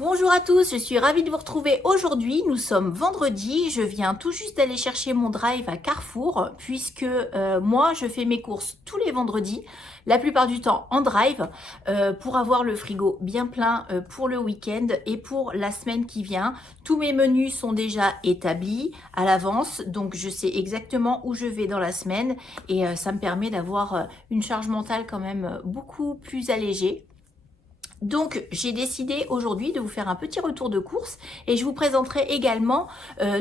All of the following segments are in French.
Bonjour à tous, je suis ravie de vous retrouver aujourd'hui. Nous sommes vendredi, je viens tout juste d'aller chercher mon drive à Carrefour puisque moi je fais mes courses tous les vendredis, la plupart du temps en drive pour avoir le frigo bien plein pour le week-end et pour la semaine qui vient. Tous mes menus sont déjà établis à l'avance, donc je sais exactement où je vais dans la semaine et ça me permet d'avoir une charge mentale quand même beaucoup plus allégée. Donc j'ai décidé aujourd'hui de vous faire un petit retour de course et je vous présenterai également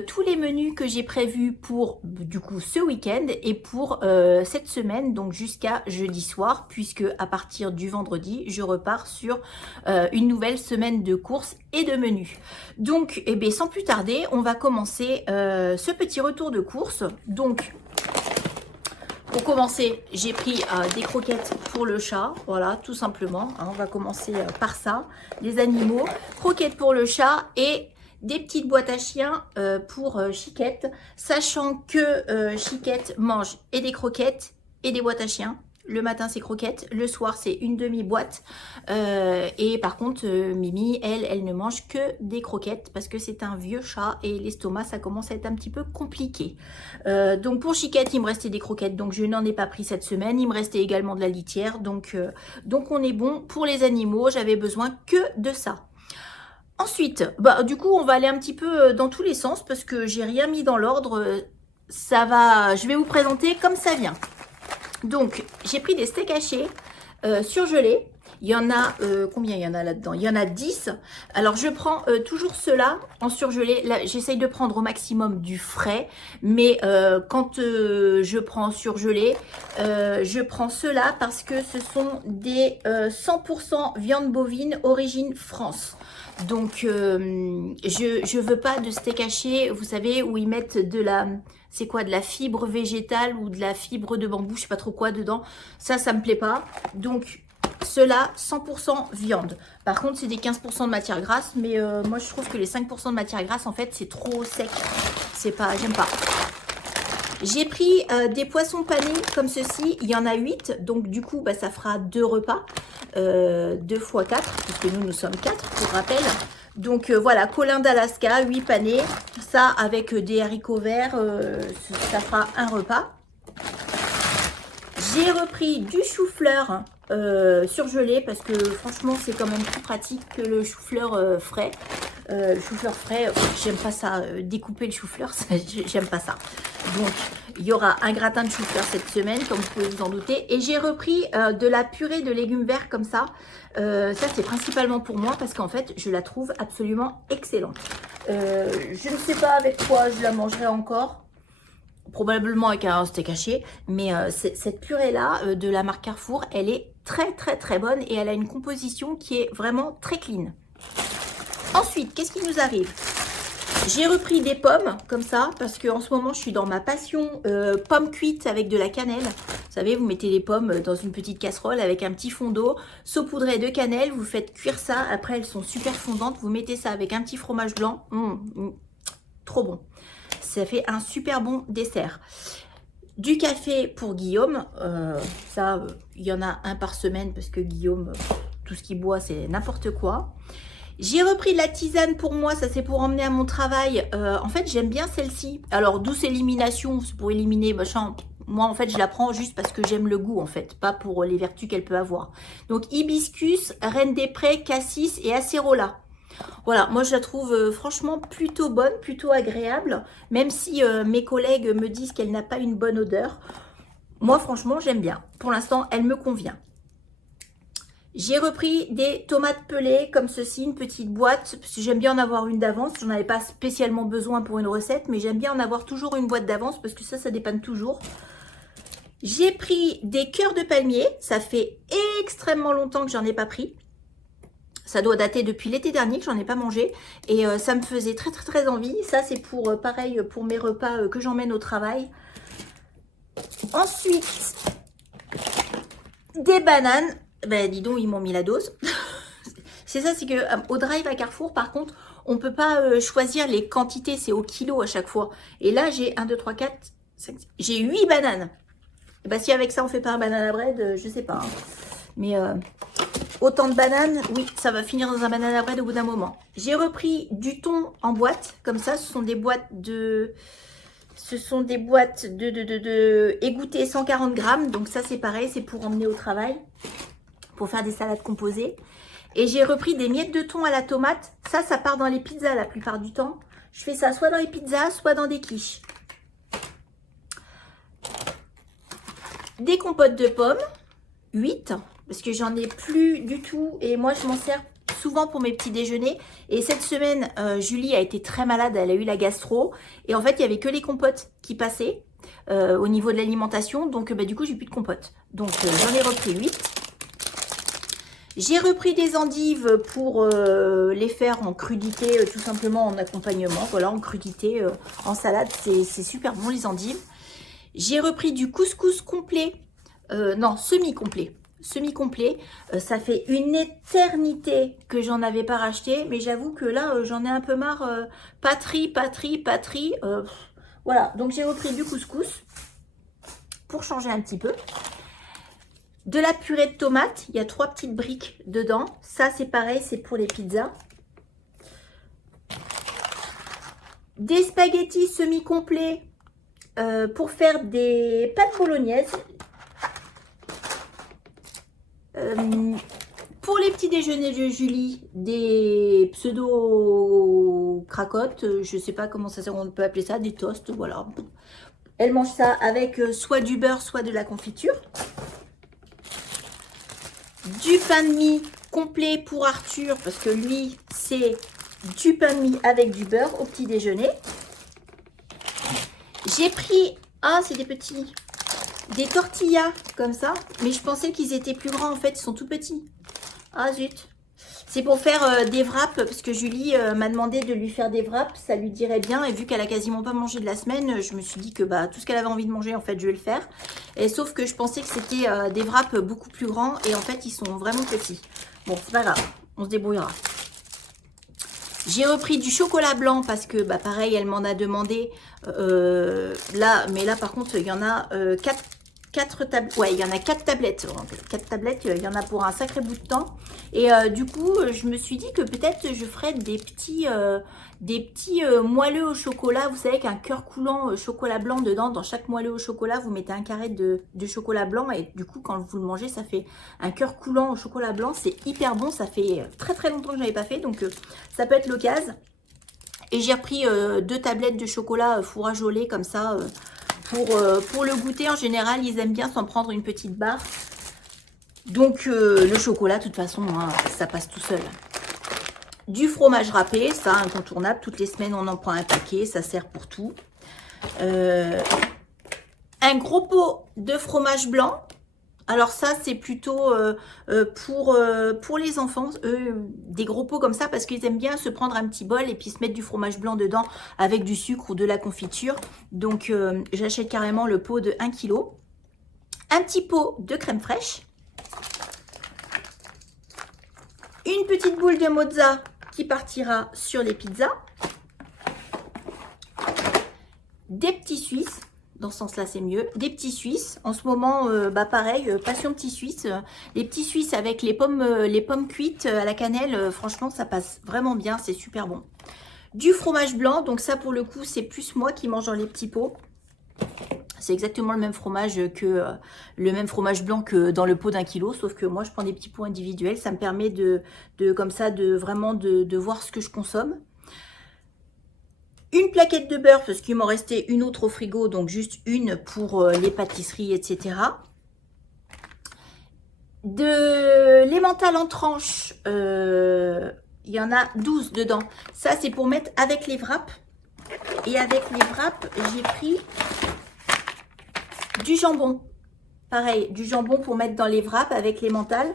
tous les menus que j'ai prévus pour du coup ce week-end et pour cette semaine, donc jusqu'à jeudi soir, puisque à partir du vendredi je repars sur une nouvelle semaine de courses et de menus. Donc eh bien, sans plus tarder, on va commencer ce petit retour de course. Donc pour commencer, j'ai pris des croquettes pour le chat, voilà, tout simplement. On va commencer par ça, les animaux. Croquettes pour le chat et des petites boîtes à chiens pour Chiquette, sachant que Chiquette mange et des croquettes et des boîtes à chiens. Le matin, c'est croquettes. Le soir, c'est une demi-boîte. Et par contre, Mimi, elle ne mange que des croquettes parce que c'est un vieux chat et l'estomac, ça commence à être un petit peu compliqué. Donc pour Chiquette, il me restait des croquettes, donc je n'en ai pas pris cette semaine. Il me restait également de la litière, donc on est bon. Pour les animaux, j'avais besoin que de ça. Ensuite, du coup, on va aller un petit peu dans tous les sens parce que j'ai rien mis dans l'ordre. Je vais vous présenter comme ça vient. Donc, j'ai pris des steaks hachés surgelés. Il y en a, combien il y en a là-dedans? Il y en a 10. Alors, je prends toujours ceux-là en surgelé. Là, j'essaye de prendre au maximum du frais. Mais quand je prends en surgelé, je prends ceux-là parce que ce sont des 100% viande bovine origine France. Donc, je veux pas de steak haché, vous savez, où ils mettent de la... C'est quoi, de la fibre végétale ou de la fibre de bambou, je sais pas trop quoi dedans. Ça me plaît pas. Donc, ceux-là, 100% viande. Par contre, c'est des 15% de matière grasse. Mais moi, je trouve que les 5% de matière grasse, en fait, c'est trop sec. C'est pas, j'aime pas. J'ai pris des poissons panés comme ceci. Il y en a 8. Donc, du coup, ça fera 2 repas. 2 x 4, puisque nous sommes 4, pour rappel. Donc voilà, colin d'Alaska, 8 panés. Ça, avec des haricots verts, ça fera un repas. J'ai repris du chou-fleur surgelé parce que franchement, c'est quand même plus pratique que le chou-fleur frais. Le chou-fleur frais, j'aime pas ça. Découper le chou-fleur, j'aime pas ça. Donc, il y aura un gratin de chou-fleur cette semaine, comme vous pouvez vous en douter. Et j'ai repris de la purée de légumes verts comme ça. Ça, c'est principalement pour moi parce qu'en fait, je la trouve absolument excellente. Je ne sais pas avec quoi je la mangerai encore. Probablement avec un steak haché. Mais cette purée-là de la marque Carrefour, elle est très très très bonne et elle a une composition qui est vraiment très clean. Ensuite, qu'est-ce qui nous arrive? J'ai repris des pommes comme ça parce qu'en ce moment je suis dans ma passion pommes cuites avec de la cannelle. Vous savez, vous mettez les pommes dans une petite casserole avec un petit fond d'eau, saupoudré de cannelle, vous faites cuire ça. Après elles sont super fondantes, vous mettez ça avec un petit fromage blanc. Trop bon. Ça fait un super bon dessert. Du café pour Guillaume. Il y en a un par semaine parce que Guillaume, tout ce qu'il boit c'est n'importe quoi. J'ai repris de la tisane pour moi, ça c'est pour emmener à mon travail. En fait, j'aime bien celle-ci. Alors, douce élimination, c'est pour éliminer machin. Moi, en fait, je la prends juste parce que j'aime le goût, en fait, pas pour les vertus qu'elle peut avoir. Donc, hibiscus, reine des prés, cassis et acérola. Voilà, moi, je la trouve franchement plutôt bonne, plutôt agréable. Même si mes collègues me disent qu'elle n'a pas une bonne odeur. Moi, franchement, j'aime bien. Pour l'instant, elle me convient. J'ai repris des tomates pelées comme ceci, une petite boîte, parce que j'aime bien en avoir une d'avance. J'en avais pas spécialement besoin pour une recette, mais j'aime bien en avoir toujours une boîte d'avance parce que ça dépanne toujours. J'ai pris des cœurs de palmier. Ça fait extrêmement longtemps que j'en ai pas pris. Ça doit dater depuis l'été dernier que j'en ai pas mangé. Et ça me faisait très très très envie. Ça c'est pour, pareil, pour mes repas que j'emmène au travail. Ensuite, des bananes. Dis donc, ils m'ont mis la dose. C'est ça, c'est que au drive à Carrefour, par contre, on ne peut pas choisir les quantités, c'est au kilo à chaque fois. Et là, j'ai 1, 2, 3, 4, 5, j'ai 8 bananes. Et si avec ça, on fait pas un banana bread, je sais pas. Hein. Mais Autant de bananes, oui, ça va finir dans un banana bread au bout d'un moment. J'ai repris du thon en boîte, comme ça, ce sont des boîtes de... égouttées 140 grammes, donc ça c'est pareil, c'est pour emmener au travail, pour faire des salades composées. Et j'ai repris des miettes de thon à la tomate, ça part dans les pizzas la plupart du temps. Je fais ça soit dans les pizzas, soit dans des quiches. Des compotes de pommes, 8, parce que j'en ai plus du tout et moi je m'en sers souvent pour mes petits déjeuners. Et cette semaine, Julie a été très malade, elle a eu la gastro et en fait il n'y avait que les compotes qui passaient au niveau de l'alimentation, donc du coup j'ai plus de compotes. Donc j'en ai repris 8. J'ai repris des endives pour les faire en crudité, tout simplement en accompagnement, voilà, en crudité, en salade, c'est super bon les endives. J'ai repris du couscous complet, non, semi-complet. Semi-complet, ça fait une éternité que j'en avais pas racheté, mais j'avoue que là, j'en ai un peu marre, patrie, voilà. Donc j'ai repris du couscous pour changer un petit peu. De la purée de tomates, il y a 3 petites briques dedans. Ça, c'est pareil, c'est pour les pizzas. Des spaghettis semi-complets pour faire des pâtes bolognaises. Pour les petits déjeuners de Julie, des pseudo-cracottes. Je ne sais pas comment ça on peut appeler ça, des toasts, voilà. Elle mange ça avec soit du beurre, soit de la confiture. Du pain de mie complet pour Arthur, parce que lui, c'est du pain de mie avec du beurre au petit déjeuner. J'ai pris, c'est des petits, des tortillas comme ça, mais je pensais qu'ils étaient plus grands, en fait, ils sont tout petits. Ah zut. C'est pour faire des wraps, parce que Julie m'a demandé de lui faire des wraps, ça lui dirait bien. Et vu qu'elle a quasiment pas mangé de la semaine, je me suis dit que tout ce qu'elle avait envie de manger, en fait, je vais le faire. Et sauf que je pensais que c'était des wraps beaucoup plus grands, et en fait, ils sont vraiment petits. Bon, c'est pas grave, on se débrouillera. J'ai repris du chocolat blanc, parce que, pareil, elle m'en a demandé. Là, mais là, par contre, il y en a 4 tablettes. Ouais, il y en a 4 tablettes. 4 tablettes, il y en a pour un sacré bout de temps. Et du coup, je me suis dit que peut-être je ferais des petits moelleux au chocolat. Vous savez qu'un cœur coulant chocolat blanc dedans, dans chaque moelleux au chocolat, vous mettez un carré de chocolat blanc. Et du coup, quand vous le mangez, ça fait un cœur coulant au chocolat blanc. C'est hyper bon. Ça fait très très longtemps que je n'avais pas fait. Donc, ça peut être l'occasion. Et j'ai repris 2 tablettes de chocolat fourrage au lait comme ça. Pour le goûter, en général, ils aiment bien s'en prendre une petite barre. Donc, le chocolat, de toute façon, ça passe tout seul. Du fromage râpé, ça, incontournable. Toutes les semaines, on en prend un paquet. Ça sert pour tout. Un gros pot de fromage blanc. Alors ça, c'est plutôt pour les enfants, des gros pots comme ça, parce qu'ils aiment bien se prendre un petit bol et puis se mettre du fromage blanc dedans avec du sucre ou de la confiture. Donc, j'achète carrément le pot de 1 kg. Un petit pot de crème fraîche. Une petite boule de mozza qui partira sur les pizzas. Des petits Suisses. Dans ce sens-là, c'est mieux. Des petits Suisses. En ce moment, pareil, passion petits Suisses. Les petits Suisses avec les pommes cuites à la cannelle, franchement, ça passe vraiment bien. C'est super bon. Du fromage blanc. Donc ça, pour le coup, c'est plus moi qui mange dans les petits pots. C'est exactement le même fromage blanc que dans le pot d'1 kilo. Sauf que moi, je prends des petits pots individuels. Ça me permet comme ça, vraiment de voir ce que je consomme. Une plaquette de beurre, parce qu'il m'en restait une autre au frigo, donc juste une pour les pâtisseries, etc. De l'emmental en tranches, il y en a 12 dedans. Ça, c'est pour mettre avec les wraps. Et avec les wraps, j'ai pris du jambon. Pareil, du jambon pour mettre dans les wraps avec l'emmental.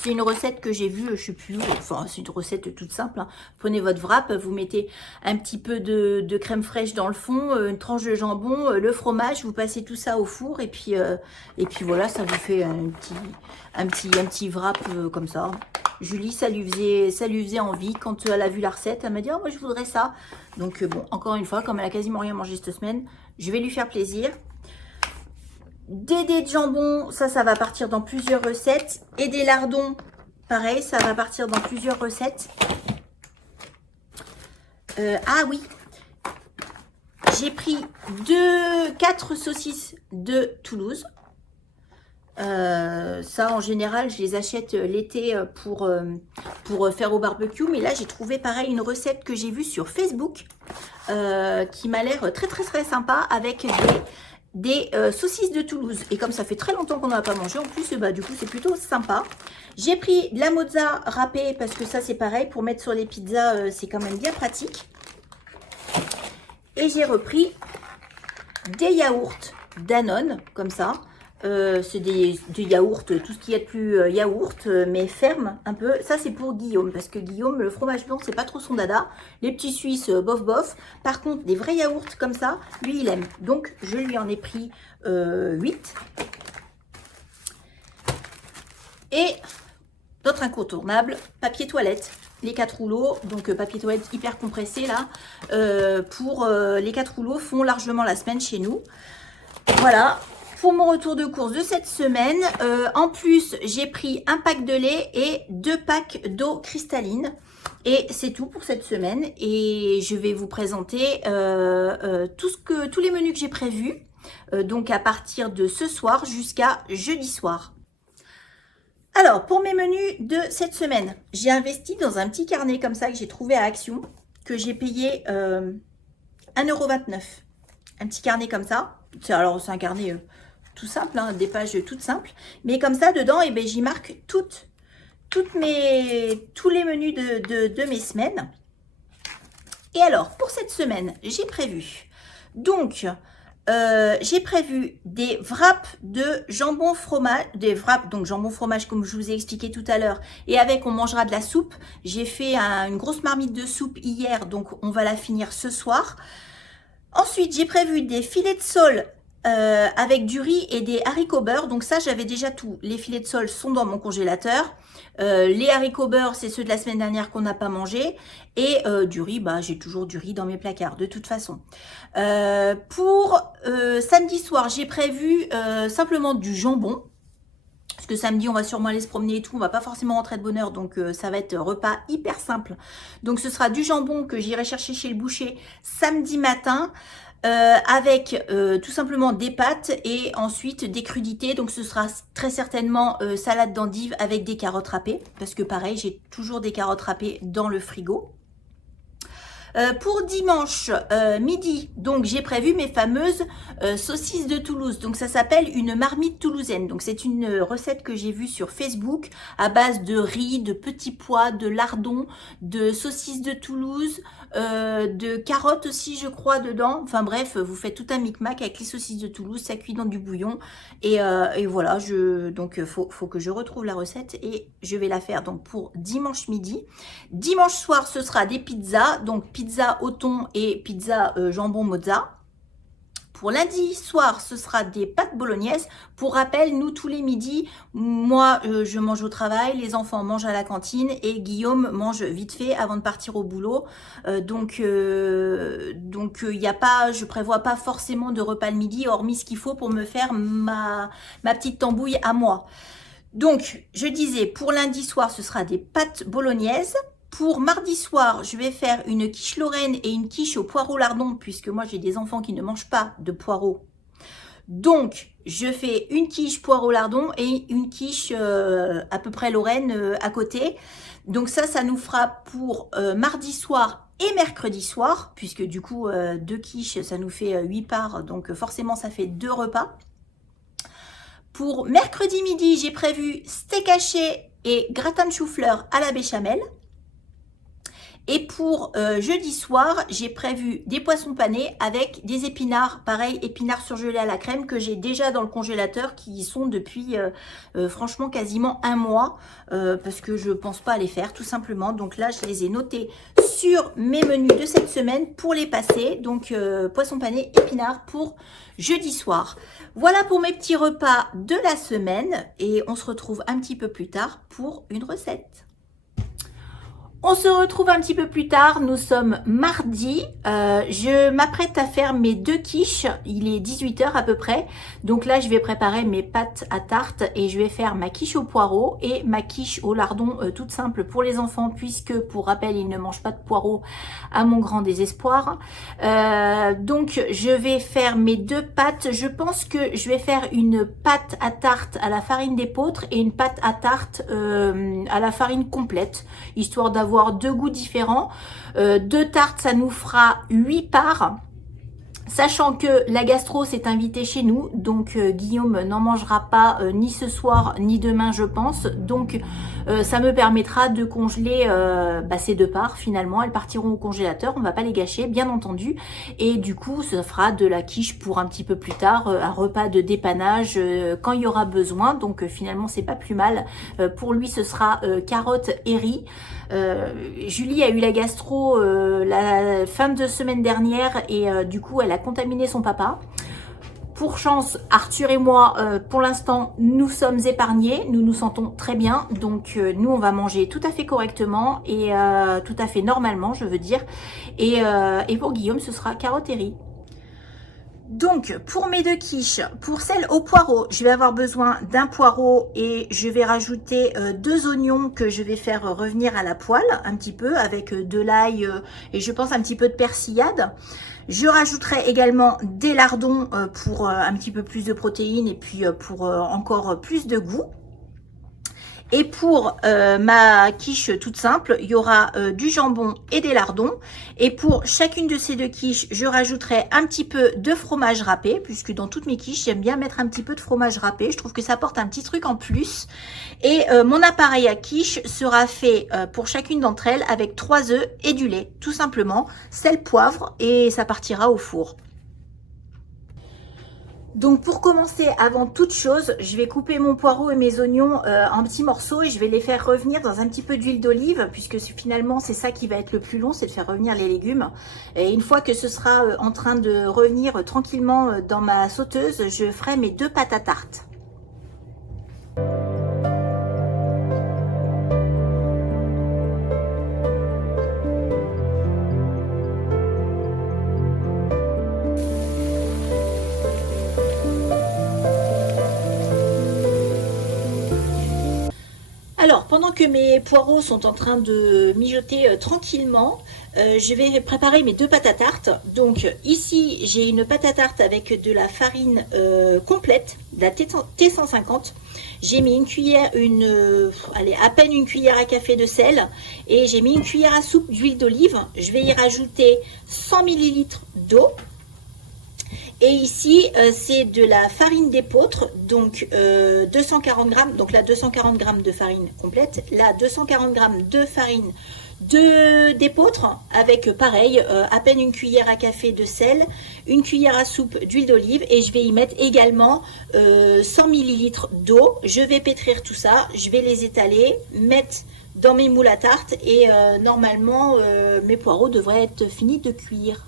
C'est une recette que j'ai vue, je sais plus où, enfin c'est une recette toute simple. Prenez votre wrap, vous mettez un petit peu de crème fraîche dans le fond, une tranche de jambon, le fromage, vous passez tout ça au four et puis voilà, ça vous fait un petit wrap comme ça. Julie, ça lui faisait envie quand elle a vu la recette, elle m'a dit « Oh, moi je voudrais ça ». Donc bon, encore une fois, comme elle a quasiment rien mangé cette semaine, je vais lui faire plaisir. Des dés de jambon, ça va partir dans plusieurs recettes. Et des lardons, pareil, ça va partir dans plusieurs recettes. Ah oui, j'ai pris 4 saucisses de Toulouse. Ça, en général, je les achète l'été pour faire au barbecue. Mais là, j'ai trouvé pareil une recette que j'ai vue sur Facebook qui m'a l'air très très très sympa avec des saucisses de Toulouse. Et comme ça fait très longtemps qu'on n'en a pas mangé, en plus, bah, du coup, c'est plutôt sympa. J'ai pris de la mozza râpée parce que ça, c'est pareil. Pour mettre sur les pizzas, c'est quand même bien pratique. Et j'ai repris des yaourts Danone, comme ça. C'est des yaourts, tout ce qu'il y a de plus yaourt, mais ferme un peu. Ça, c'est pour Guillaume, parce que Guillaume, le fromage blanc, c'est pas trop son dada. Les petits Suisses, bof bof. Par contre, des vrais yaourts comme ça, lui, il aime. Donc, je lui en ai pris 8. Et notre incontournable, papier toilette. Les 4 rouleaux, donc papier toilette hyper compressé là. Les 4 rouleaux font largement la semaine chez nous. Voilà. Pour mon retour de course de cette semaine, en plus, j'ai pris un pack de lait et 2 packs d'eau cristalline. Et c'est tout pour cette semaine. Et je vais vous présenter tous les menus que j'ai prévus. Donc à partir de ce soir jusqu'à jeudi soir. Alors, pour mes menus de cette semaine, j'ai investi dans un petit carnet comme ça que j'ai trouvé à Action, que j'ai payé 1,29 €. Un petit carnet comme ça. Alors, c'est un carnet tout simple, hein, des pages toutes simples. Mais comme ça, dedans, eh ben, j'y marque tous les menus de mes semaines. Et alors, pour cette semaine, j'ai prévu, donc, j'ai prévu des wraps de jambon fromage, donc jambon fromage comme je vous ai expliqué tout à l'heure. Et avec, on mangera de la soupe. J'ai fait une grosse marmite de soupe hier, donc on va la finir ce soir. Ensuite, j'ai prévu des filets de sole avec du riz et des haricots beurre. Donc ça, j'avais déjà tout. Les filets de sole sont dans mon congélateur. Les haricots beurre, c'est ceux de la semaine dernière qu'on n'a pas mangé. Et du riz, bah, j'ai toujours du riz dans mes placards, de toute façon. Pour samedi soir, j'ai prévu simplement du jambon. Parce que samedi, on va sûrement aller se promener et tout. On va pas forcément rentrer de bonne heure. Donc, ça va être repas hyper simple. Donc, ce sera du jambon que j'irai chercher chez le boucher samedi matin. Avec tout simplement des pâtes et ensuite des crudités. Donc ce sera très certainement salade d'endive avec des carottes râpées, parce que pareil, j'ai toujours des carottes râpées dans le frigo. Pour dimanche midi, donc j'ai prévu mes fameuses saucisses de Toulouse. Donc ça s'appelle une marmite toulousaine. Donc c'est une recette que j'ai vue sur Facebook à base de riz, de petits pois, de lardons, de saucisses de Toulouse, de carottes aussi je crois dedans. Enfin bref, vous faites tout un micmac avec les saucisses de Toulouse, ça cuit dans du bouillon. Et voilà, donc faut que je retrouve la recette et je vais la faire donc pour dimanche midi. Dimanche soir, ce sera des pizzas, donc pizza au thon et pizza jambon mozza. Pour lundi soir, ce sera des pâtes bolognaises. Pour rappel, nous, tous les midis, moi, je mange au travail, les enfants mangent à la cantine et Guillaume mange vite fait avant de partir au boulot. Donc, y a pas, je prévois pas forcément de repas le midi, hormis ce qu'il faut pour me faire ma petite tambouille à moi. Donc, je disais, pour lundi soir, ce sera des pâtes bolognaises. Pour mardi soir, je vais faire une quiche Lorraine et une quiche au poireau lardon, puisque moi, j'ai des enfants qui ne mangent pas de poireaux. Donc, je fais une quiche poireau lardon et une quiche à peu près Lorraine à côté. Donc ça nous fera pour mardi soir et mercredi soir, puisque du coup, 2 quiches, ça nous fait 8 parts. Donc forcément, ça fait 2 repas. Pour mercredi midi, j'ai prévu steak haché et gratin de chou-fleur à la béchamel. Et pour jeudi soir, j'ai prévu des poissons panés avec des épinards, pareil, épinards surgelés à la crème que j'ai déjà dans le congélateur, qui y sont depuis franchement quasiment 1 mois, parce que je pense pas à les faire tout simplement. Donc là, je les ai notés sur mes menus de cette semaine pour les passer. Donc poissons panés, épinards pour jeudi soir. Voilà pour mes petits repas de la semaine et on se retrouve un petit peu plus tard pour une recette. On se retrouve un petit peu plus tard, nous sommes mardi, je m'apprête à faire mes 2 quiches, il est 18 h à peu près, donc là je vais préparer mes pâtes à tarte et je vais faire ma quiche au poireau et ma quiche au lardon toute simple pour les enfants puisque pour rappel ils ne mangent pas de poireaux à mon grand désespoir. Donc je vais faire mes 2 pâtes, je pense que je vais faire une pâte à tarte à la farine d'épeautre et une pâte à tarte à la farine complète, histoire d'avoir 2 goûts différents. 2 tartes, ça nous fera 8 parts. Sachant que la gastro s'est invitée chez nous, donc Guillaume n'en mangera pas ni ce soir ni demain je pense, donc ça me permettra de congeler ces 2 parts finalement, elles partiront au congélateur, on va pas les gâcher bien entendu, et du coup ça fera de la quiche pour un petit peu plus tard, un repas de dépannage quand il y aura besoin, donc finalement c'est pas plus mal. Pour lui ce sera carottes et riz. Julie a eu la gastro la fin de semaine dernière et du coup elle a contaminé son papa. Pour chance, Arthur et moi, pour l'instant, nous sommes épargnés, nous nous sentons très bien, donc nous on va manger tout à fait correctement et tout à fait normalement, je veux dire. Et pour Guillaume, ce sera carottes et riz. Donc, pour mes 2 quiches, pour celle au poireau, je vais avoir besoin d'un poireau et je vais rajouter 2 oignons que je vais faire revenir à la poêle un petit peu avec de l'ail et je pense un petit peu de persillade. Je rajouterai également des lardons pour un petit peu plus de protéines et puis pour encore plus de goût. Et pour ma quiche toute simple, il y aura du jambon et des lardons. Et pour chacune de ces 2 quiches, je rajouterai un petit peu de fromage râpé, puisque dans toutes mes quiches, j'aime bien mettre un petit peu de fromage râpé. Je trouve que ça apporte un petit truc en plus. Et mon appareil à quiche sera fait pour chacune d'entre elles avec 3 œufs et du lait, tout simplement. Sel, poivre et ça partira au four. Donc pour commencer, avant toute chose, je vais couper mon poireau et mes oignons en petits morceaux et je vais les faire revenir dans un petit peu d'huile d'olive puisque finalement c'est ça qui va être le plus long, c'est de faire revenir les légumes. Et une fois que ce sera en train de revenir tranquillement dans ma sauteuse, je ferai mes 2 pâtes à tarte. Alors, pendant que mes poireaux sont en train de mijoter tranquillement, je vais préparer mes 2 pâtes à tarte. Donc ici, j'ai une pâte à tarte avec de la farine complète, de la T150. J'ai mis une cuillère, allez, à peine une cuillère à café de sel et j'ai mis une cuillère à soupe d'huile d'olive. Je vais y rajouter 100 ml d'eau. Et ici, c'est de la farine d'épeautre, donc 240 grammes, donc là 240 grammes de farine complète, là 240 grammes de farine d'épeautre, avec pareil, à peine une cuillère à café de sel, une cuillère à soupe d'huile d'olive, et je vais y mettre également 100 ml d'eau. Je vais pétrir tout ça, je vais les étaler, mettre dans mes moules à tarte, et normalement, mes poireaux devraient être finis de cuire.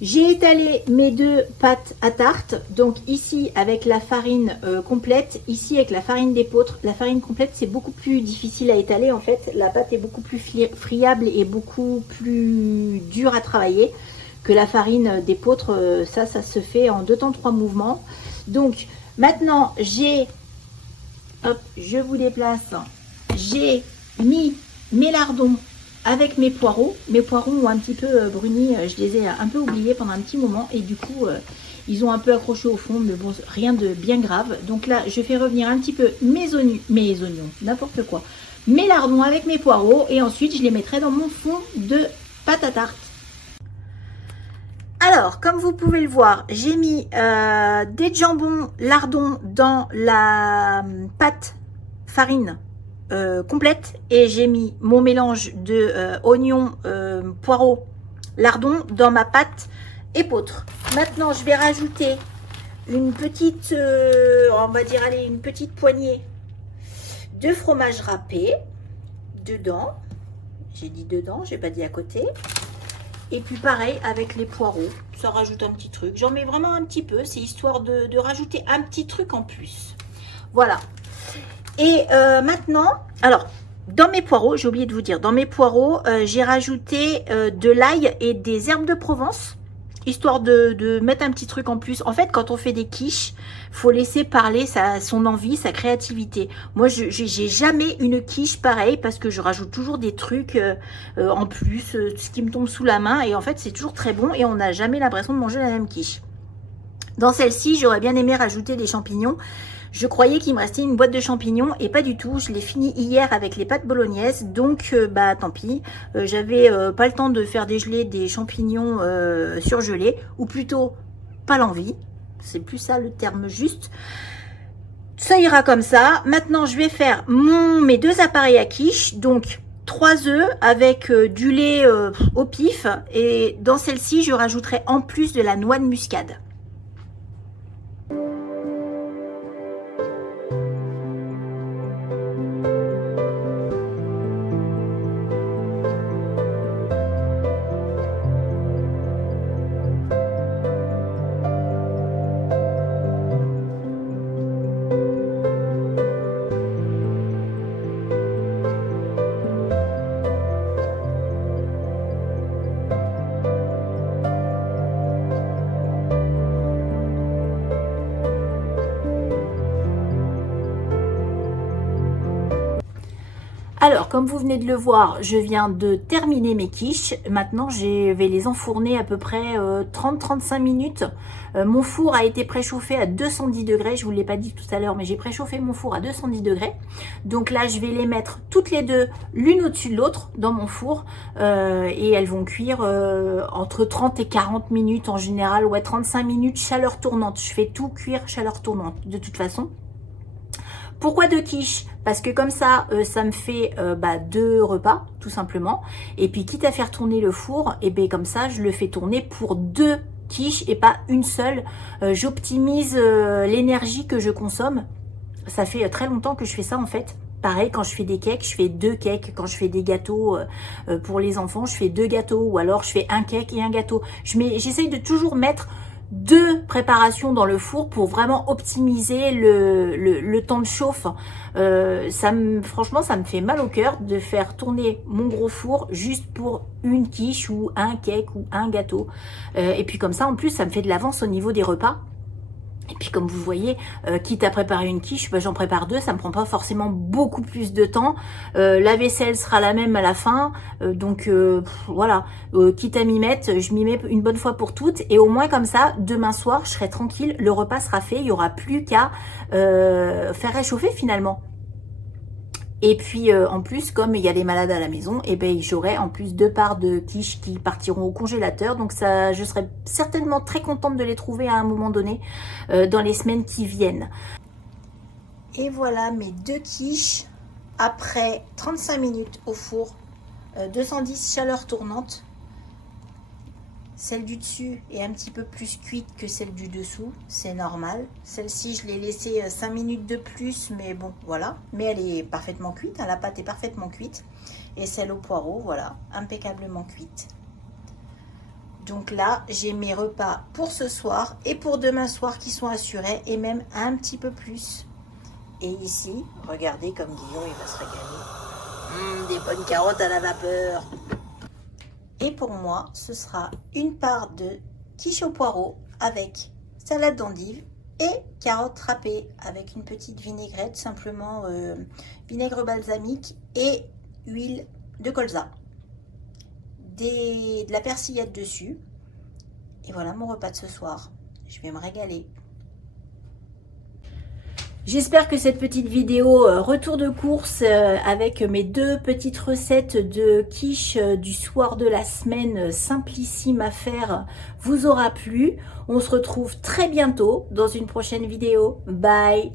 J'ai étalé mes 2 pâtes à tarte, donc ici avec la farine complète, ici avec la farine d'épeautre. La farine complète c'est beaucoup plus difficile à étaler en fait, la pâte est beaucoup plus friable et beaucoup plus dure à travailler que la farine d'épeautre, ça se fait en 2 temps 3 mouvements. Donc maintenant j'ai, hop, je vous déplace, j'ai mis mes lardons avec mes poireaux. Mes poireaux ont un petit peu bruni, je les ai un peu oubliés pendant un petit moment et du coup Ils ont un peu accroché au fond, mais bon, rien de bien grave. Donc là, je fais revenir un petit peu mes oignons, n'importe quoi. Mes lardons avec mes poireaux. Et ensuite, je les mettrai dans mon fond de pâte à tarte. Alors, comme vous pouvez le voir, j'ai mis des jambons lardons dans la pâte farine complète et j'ai mis mon mélange de oignons, poireaux, lardons dans ma pâte épeautre. Maintenant, je vais rajouter une petite, on va dire, allez, une petite poignée de fromage râpé dedans. J'ai dit dedans, j'ai pas dit à côté. Et puis pareil avec les poireaux, ça rajoute un petit truc. J'en mets vraiment un petit peu, c'est histoire de rajouter un petit truc en plus. Voilà. Et maintenant, alors, dans mes poireaux, j'ai oublié de vous dire, dans mes poireaux, j'ai rajouté de l'ail et des herbes de Provence, histoire de mettre un petit truc en plus. En fait, quand on fait des quiches, faut laisser parler son envie, sa créativité. Moi, j'ai jamais une quiche pareille parce que je rajoute toujours des trucs en plus, ce qui me tombe sous la main. Et en fait, c'est toujours très bon et on n'a jamais l'impression de manger la même quiche. Dans celle-ci, j'aurais bien aimé rajouter des champignons. Je croyais qu'il me restait une boîte de champignons et pas du tout. Je l'ai fini hier avec les pâtes bolognaises, donc bah tant pis. J'avais pas le temps de faire dégeler des champignons surgelés, ou plutôt pas l'envie. C'est plus ça le terme juste. Ça ira comme ça. Maintenant, je vais faire mes 2 appareils à quiche, donc 3 œufs avec du lait au pif. Et dans celle-ci, je rajouterai en plus de la noix de muscade. Alors, comme vous venez de le voir, je viens de terminer mes quiches. Maintenant, je vais les enfourner à peu près 30-35 minutes. Mon four a été préchauffé à 210 degrés. Je ne vous l'ai pas dit tout à l'heure, mais j'ai préchauffé mon four à 210 degrés. Donc là, je vais les mettre toutes les deux, l'une au-dessus de l'autre, dans mon four. Et elles vont cuire entre 30 et 40 minutes en général. Ouais, 35 minutes, chaleur tournante. Je fais tout cuire chaleur tournante, de toute façon. Pourquoi 2 quiches? Parce que comme ça, ça me fait 2 repas, tout simplement. Et puis, quitte à faire tourner le four, et bien comme ça, je le fais tourner pour 2 quiches et pas une seule. J'optimise l'énergie que je consomme. Ça fait très longtemps que je fais ça, en fait. Pareil, quand je fais des cakes, je fais 2 cakes. Quand je fais des gâteaux pour les enfants, je fais 2 gâteaux. Ou alors, je fais un cake et un gâteau. J'essaye de toujours mettre 2 préparations dans le four pour vraiment optimiser le temps de chauffe. Franchement, ça me fait mal au cœur de faire tourner mon gros four juste pour une quiche ou un cake ou un gâteau. Et puis comme ça, en plus, ça me fait de l'avance au niveau des repas. Et puis comme vous voyez, quitte à préparer une quiche, j'en prépare 2, ça me prend pas forcément beaucoup plus de temps. La vaisselle sera la même à la fin, donc voilà, quitte à m'y mettre, je m'y mets une bonne fois pour toutes. Et au moins comme ça, demain soir, je serai tranquille, le repas sera fait, il n'y aura plus qu'à faire réchauffer finalement. Et puis en plus, comme il y a des malades à la maison, et ben j'aurai en plus 2 parts de quiches qui partiront au congélateur. Donc ça, je serai certainement très contente de les trouver à un moment donné dans les semaines qui viennent. Et voilà mes 2 quiches après 35 minutes au four, 210 chaleur tournante. Celle du dessus est un petit peu plus cuite que celle du dessous, c'est normal. Celle-ci, je l'ai laissée 5 minutes de plus, mais bon, voilà. Mais elle est parfaitement cuite, hein, la pâte est parfaitement cuite. Et celle au poireau, voilà, impeccablement cuite. Donc là, j'ai mes repas pour ce soir et pour demain soir qui sont assurés, et même un petit peu plus. Et ici, regardez comme Guillaume, il va se régaler. Des bonnes carottes à la vapeur. Et pour moi, ce sera une part de quiche au poireau avec salade d'endive et carottes râpées avec une petite vinaigrette, simplement vinaigre balsamique et huile de colza. De la persillade dessus. Et voilà mon repas de ce soir. Je vais me régaler. J'espère que cette petite vidéo retour de course avec mes 2 petites recettes de quiche du soir de la semaine simplissime à faire vous aura plu. On se retrouve très bientôt dans une prochaine vidéo. Bye!